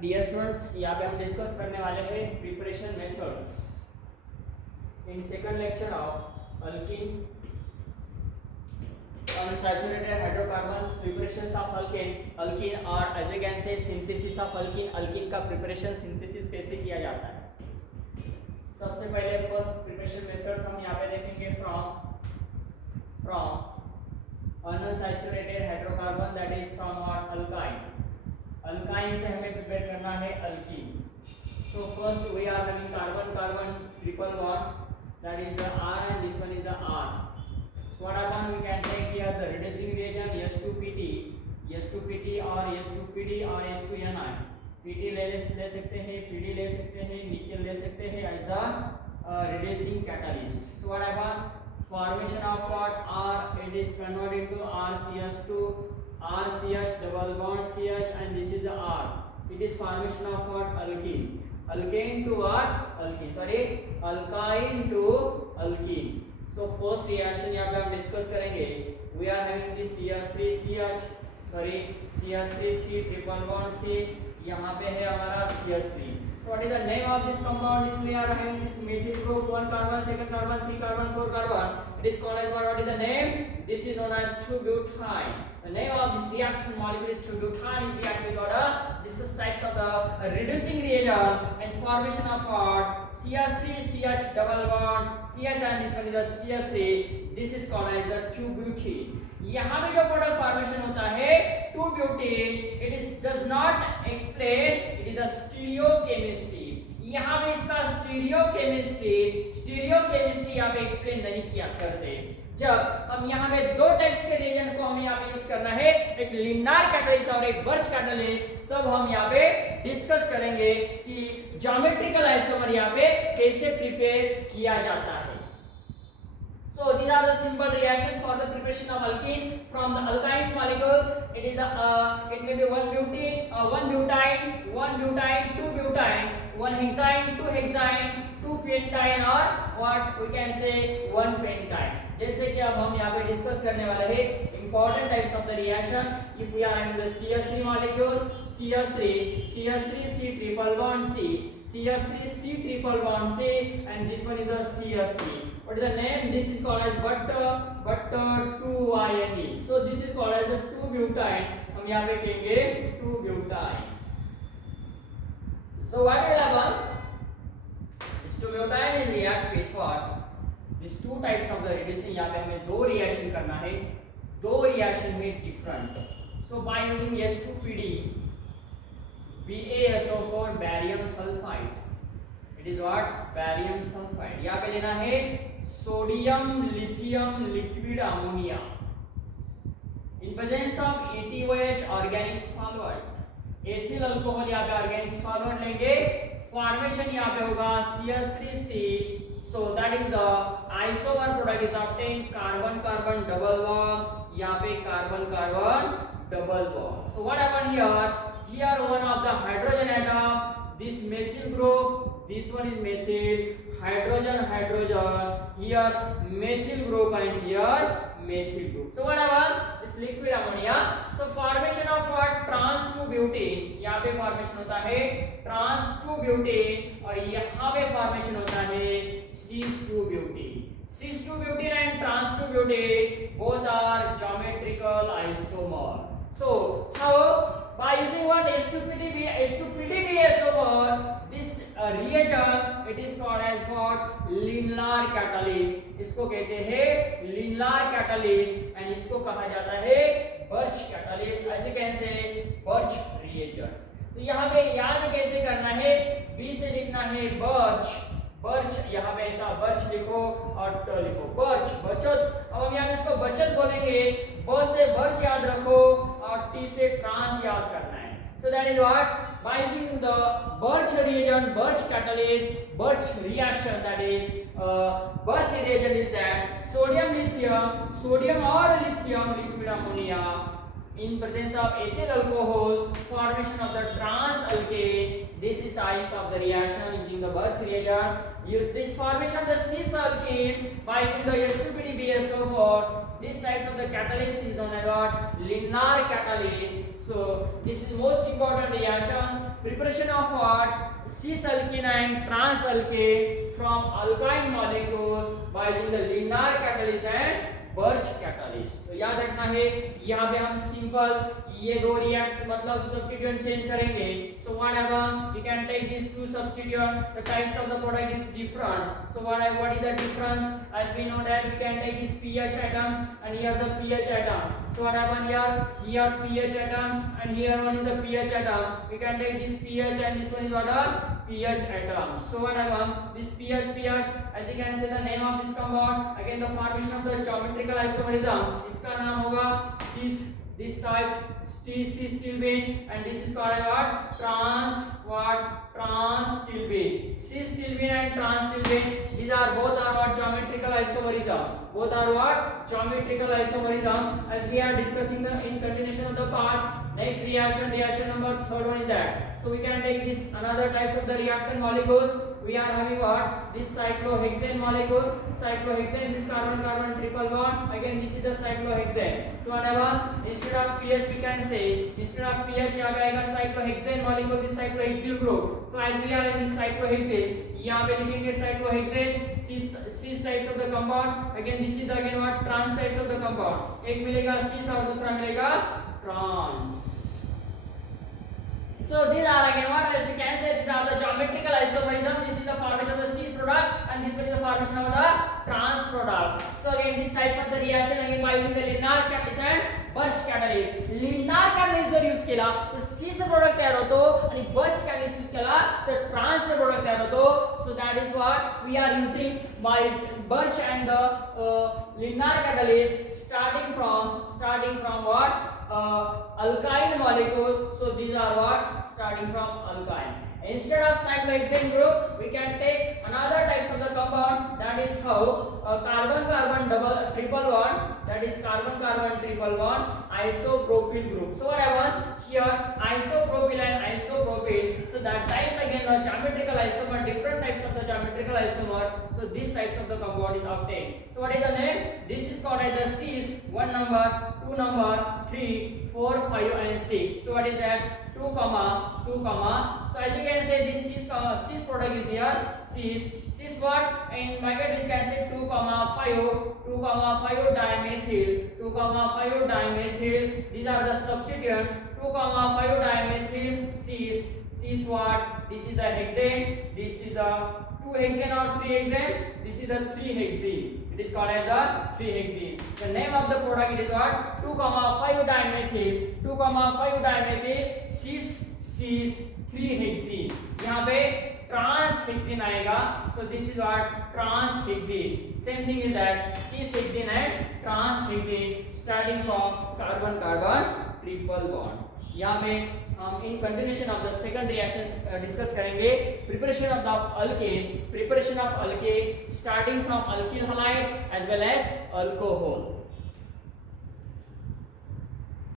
Dear students, यहाँ पे हम डिस्कस करने वाले हैं preparation methods in second lecture of alkyne unsaturated hydrocarbons, preparations of alkene और as we can say synthesis of alkene का preparation synthesis कैसे किया जाता है। सबसे पहले फर्स्ट प्रिपरेशन मेथड्स हम यहाँ पे देखेंगे from unsaturated hydrocarbon, that is from what alkyne से हमें प्रिपेयर करना है alkene. So first we are having carbon triple bond, that is the R and this one is the R. So what happen, we can take here the reducing reagent H2PT or H2PD or H2Ni. PT ले सकते हैं, PD ले सकते हैं, nickel ले सकते हैं as the reducing catalyst. So what happen, formation of what R, it is converted into RCH2 RCH double bond CH and this is the R. It is formation of what, alkene to what, alkyne to alkene. So first reaction यहाँ पे हम discuss करेंगे. We are having this CH3C triple bond C, यहाँ पे है हमारा CH3. So what is the name of this compound? This we are having this methyl group, 1 carbon, 2 carbon, 3 carbon, 4 carbon. It is called as what is the name? This is known as 2-butyne. The name of this reaction molecule is 2-butyne. Is reacted with this is types of the reducing reagent and formation of what, CH3 CH double bond CH and this one is the CH3. This is called as the 2-butene. यहाँ पे जो product formation होता है 2-butene, it is does not explain, it is the stereochemistry. यहाँ पे इसका stereochemistry यहाँ पे एक्सप्लेन नहीं किया करते। जब हम यहाँ पे दो टाइप्स के रिएजेंट को हमें यहाँ पे यूज करना है, एक लिनार कैटलिस्ट और एक बर्च कैटलिस्ट, तब हम यहाँ पे डिस्कस करेंगे कि ज्योमेट्रिकल आइसोमर यहाँ पे कैसे प्रिपेयर किया जाता है। So these are the simple reaction for the preparation of alkene from the alkynes molecule. It is the it may be 1 butene, 1 butene, 2 butene, 1 hexane, 2 hexane, 2 pentane or what we can say 1 pentane. जैसे कि अब हम यहाँ पे discuss करने वाले हैं important types of the reaction. If we are having the CH3 molecule, CH3C triple bond CH3C triple bond C and this one is the CH3. What is the name? This is called as but2yne. So this is called as the 2-butene. हम यहाँ पे कहेंगे 2-butene. So what will happen? This 2-butene is react with what? These two types of the reducing. यहाँ पे हमें दो reaction करना है, दो रिएक्शन है different. So by using H2PD, BaSO4 barium sulfide. It is what? Barium sulfide. यहाँ पे लेना है sodium lithium liquid ammonia in presence of ETOH organic solvent. Ethyl alcohol यहाँ पे ऑर्गेनिक सॉल्वेंट लेंगे, फॉर्मेशन यहाँ पे होगा CH3C. So that is the isomer product is obtained carbon carbon double bond. यहाँ पे carbon carbon double bond. So what happened here? Here one of the hydrogen atom, this methyl group, this one is methyl, hydrogen, here methyl group and here methyl group. So what happened? This liquid ammonia. So formation of what? Trans 2-butene. यहाँ पे formation होता है trans 2-butene और यहाँ पे formation होता है cis 2-butene. cis 2-butene and trans 2-butene both are geometrical isomer. So how? By using what? H2PDBSO4, this reagent it is called as what? Linear catalyst. इसको कहते हैं linear catalyst and इसको कहा जाता है Birch catalyst. as you can say Birch reagent. तो यहाँ पे याद कैसे करना है? B से लिखना है बर्च, यहाँ पे ऐसा बर्च लिखो और ट लिखो, बर्च बचत. अब हम यहाँ पे इसको बचत बोलेंगे, ब से बर्च याद रखो और टी से ट्रांस याद करना है. So that is what? By using the Birch reagent, Birch catalyst, Birch reaction, that is Birch reagent is that sodium or lithium liquid ammonia in presence of ethyl alcohol, formation of the trans alkane. This is types of the reaction using the Birch reagent. This formation of the cis alkane by using the H2PDBSO4. these types of the catalyst is known as what? Linear catalyst. So this is most important reaction. Preparation of what? Cis alkene and trans alkane from alkyne molecules by using the linear catalyst and birch catalyst. तो याद रखना है यहाँ पे हम simple ये दो react मतलब सब्स्टिट्यूएंट चेंज करेंगे. So whatever we can take this two substituent, the types of the product is different. So what is the difference? As we know that we can take this pH atoms and here the pH atom. So what happen here pH atoms and here only the pH atom. We can take this pH and this one is what a pH atom. So what happen? This pH, as you can see the name of this compound, again the formation of the geometrical isomerism, इसका नाम होगा cis. This type cis-stilbene and this is called as what? Trans-stilbene. Cis-stilbene and trans-stilbene, these are both are what? Geometrical isomerism. Both are what? Geometrical isomerism, as we are discussing the in continuation of the past. Next reaction number third one is that. So we can take this another types of the reactant molecules. We are having what? This cyclohexane molecule. Cyclohexane, this carbon triple bond. Again this is the cyclohexane. So whatever, instead of pH we can say, instead of pH यहाँ पे आएगा cyclohexane molecule, this cyclohexyl group. So as we are in this cyclohexane, यहाँ पे लिखेंगे cyclohexane, cis types of the compound. Again this is the again what? Trans types of the compound. एक मिलेगा cis और दूसरा मिलेगा trans. So these are again what? As you can say, these are the geometrical isomerism. This is the formation of the cis product and this one is the formation of the trans product. So again these types of the reaction again by using the linear catalyst and birch catalyst. Linear catalyst जर use केला तर cis product तयार होतो आणि birch catalyst use केला तर trans product तयार होतो. So that is what we are using by Birch and the Lindlar catalyst starting from what? Alkyne molecule. So these are what? Starting from alkyne. Instead of cyclohexane group, we can take another types of the compound, that is how carbon triple bond, that is carbon triple bond isopropyl group. So what I want here, isopropyl and isopropyl. So that types again the geometrical isomer, different types of the geometrical isomer. So these types of the compound is obtained. So what is the name? This is called as the cis. 1 number, 2 number, 3, 4, 5 and 6. So what is that? 2 comma. So as you can say this cis product is here. Cis what? In bracket you can say 2 comma 5 dimethyl. 2 comma 5 dimethyl. These are the substituent. 2 comma 5 dimethyl cis what? This is the hexane. This is the 2 hexane or 3 hexane. This is the 3 hexene. It is called as the 3 hexene. The name of the product it is what? 2 comma 5 dimethyl. 2 comma 5 dimethyl cis 3 hexene. यहाँ पे trans hexene आएगा. So this is what? Trans hexene. Same thing is that cis hexene and trans hexene starting from carbon triple bond. यहाँ पे हम in continuation of the second reaction discuss करेंगे. Preparation of the alkane starting from alkyl halide as well as alcohol.